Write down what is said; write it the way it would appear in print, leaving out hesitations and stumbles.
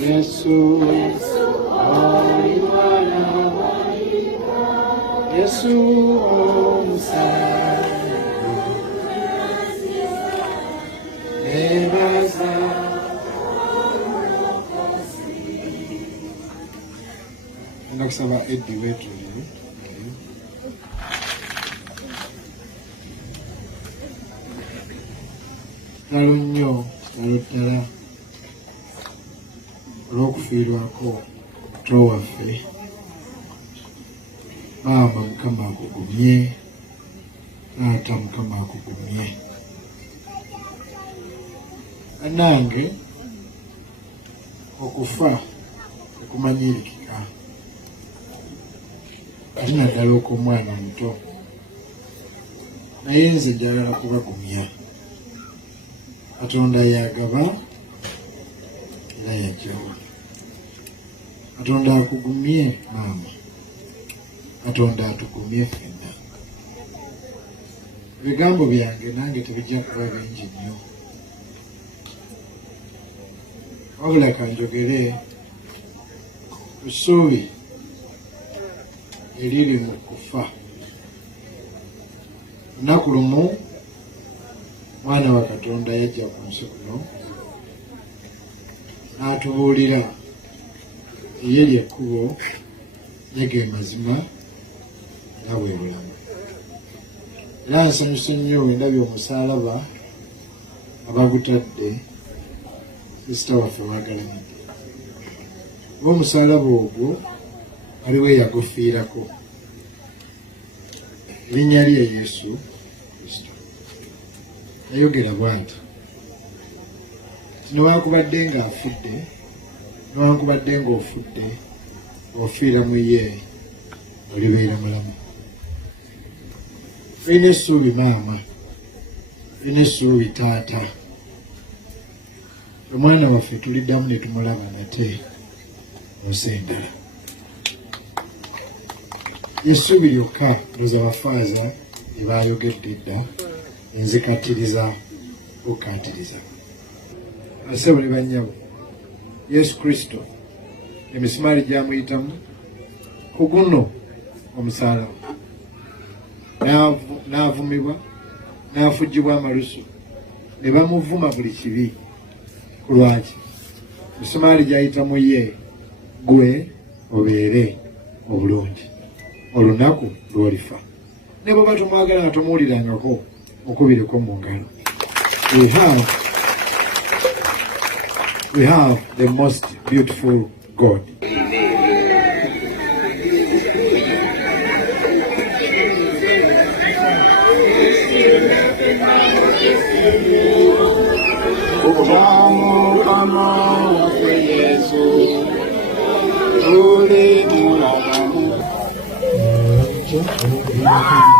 Yesu omwana Yesu omusaayi nebaza ndakusaba Eddy weetulire lalo nnyo lalo ddala olw'okufiirwako muto waffe maama Mukama akugumye taata Mukama akugumye annange okufa tekumanyirikika ate naddala okw'omwana muto naye nze njagala kubagumya Katonda yagaba era yajawa Katonda akugumye maama Katonda atugumye ffenna ebigambo byange nange tebijja kuba bingi nnyo wabula kanjogere ku ssuubi eriri mu kufa lunaku lumu mwana wa Katonda yajja ku nsi kuno n'atubuulira ye lyekkubo ye ge mazima era bwe bulamu era nsanyuse nnyo ndabye omusaalaba abagutadde sisita waffe waagalamidde oba omusaalaba ogwo waliwo eyagufiirako erinnya lye Yesu Kristo yayogera bw'ati newankubadde ng'afudde newankubadde ng'ofudde ofiira mu ye olibeera mulamu olina essuubi maama olina essuubi taata omwana waffe tuliddamu ne tumulaba nate nsi endala essuubi lyokka ndoza bafaaza lye baayogedde edda enzikattiriza okkaatiriza asebo ne bannyabo Yesu Kristo emisumaali gyamuyitamu ku guno omusaalaba n'avumibwa n'afugibwa amalusu ne bamuvuma buli kibi ku lwaki emisumaali gyayitamu ye gwe obeere obulungi olunaku lw'olifa ne bw'oba tomwagala nga tomuwulirangako okubireko mu ngalo we have the most beautiful God. Yesu